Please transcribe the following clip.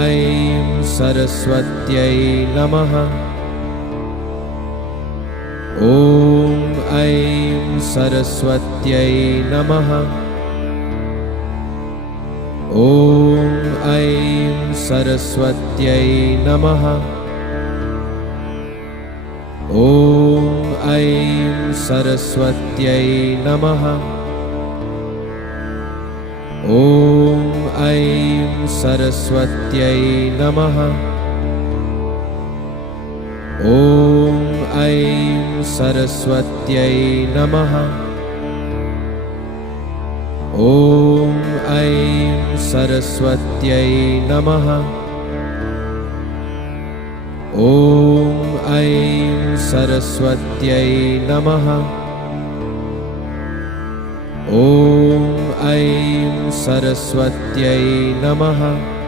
ऐं सरस्वत्यै नमः। ॐ ऐं सरस्वत्यै नमः। ॐ ऐं सरस्वत्यै नमः। ॐ ऐं सरस्वत्यै नमः। ॐ ऐं सरस्वत्यै नमः। ॐ ऐं सरस्वत्यै नमः। ॐ ऐं सरस्वत्यै नमः। ॐ ऐं सरस्वत्यै नमः। ॐ ऐं सरस्वत्यै नमः।